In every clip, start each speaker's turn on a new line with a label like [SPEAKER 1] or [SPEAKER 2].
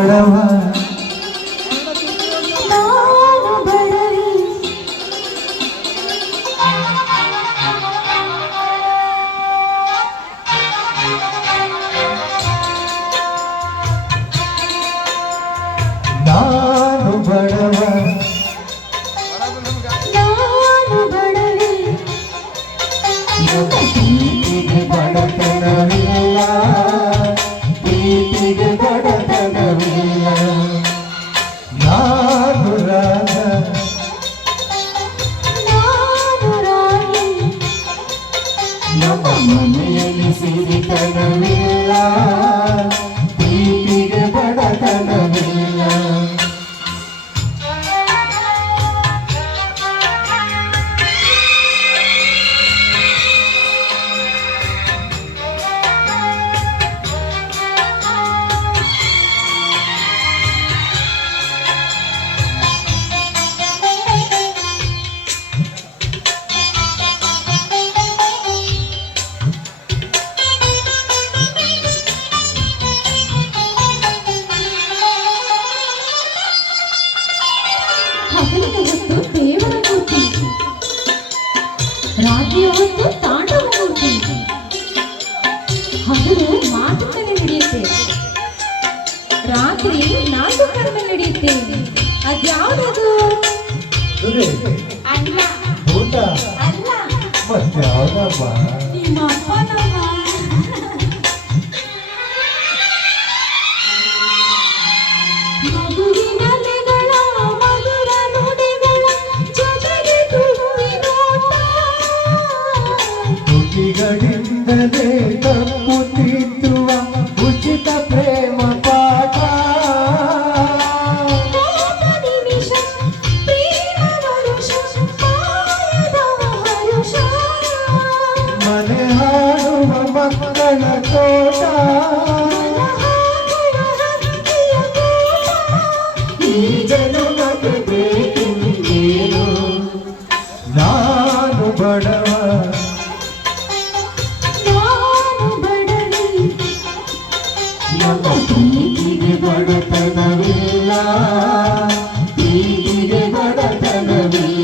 [SPEAKER 1] ಬಡವ ಮನೆಯಲ್ಲಿ ಸಿರಿತನವಿಲ್ಲ
[SPEAKER 2] ಅಲ್ಲ
[SPEAKER 1] ಊಟ
[SPEAKER 2] ಅಲ್ಲ
[SPEAKER 1] ಮತ್ತೆ ಯಾವ್ದಮ್ಮ ಮನೆ ಹಾಡುವ ಮಕ್ಕಳ ತೋಟ. ಈ ಜನ್ಮಕ್ಕೆ ಬೇಕಿನ್ನೇನು ನಾನು ಬಡವ.
[SPEAKER 2] ನಾನು ಬಡವಿ.
[SPEAKER 1] ನಮ್ಮ ಪ್ರೀತಿಗೆ ಬಡತನವಿಲ್ಲ. ಪ್ರೀತಿಗೆ ಬಡತನವಿಲ್ಲ.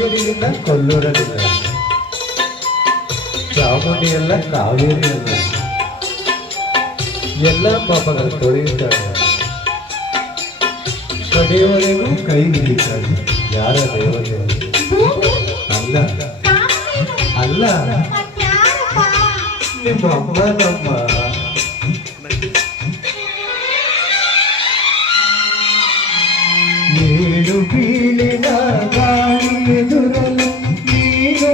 [SPEAKER 1] ಶೃಂಗೇರಿಯಿಂದ ಕೊಲ್ಲೂರಲಿಲ್ಲ ಚಾಮುಂಡಿಯೆಲ್ಲ ಕಾವೇರಿಯಲ್ಲ ಎಲ್ಲ ಪಾಪಗಳು ತೊಳೆಯುತ್ತಾರೆ ಕಡೆಯವರೆಗೂ ಕೈ ಹಿಡಿತಾರೆ. ಯಾರ
[SPEAKER 2] ಭೂಮಿ
[SPEAKER 1] ಅಲ್ಲ. ಅಲ್ಲ. ನಿಮ್ಮ ಅಮ್ಮ, ನಮ್ಮ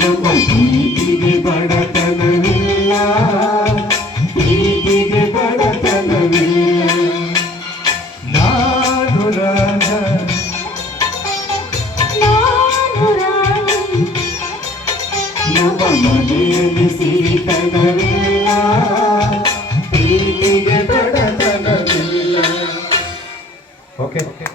[SPEAKER 1] ನಮ್ಮ ಪ್ರೀತಿಗೆ ಬಡತನವಿಲ್ಲ. ಪ್ರೀತಿಗೆ ಬಡತನವಿಲ್ಲ. ನಾನು ರಾಜ. ನಮ್ಮ ಮನೆಯಲ್ಲಿ ಸಿರಿತನವಿಲ್ಲ. ಪ್ರೀತಿಗೆ ಬಡತನವಿಲ್ಲ. ಓಕೆ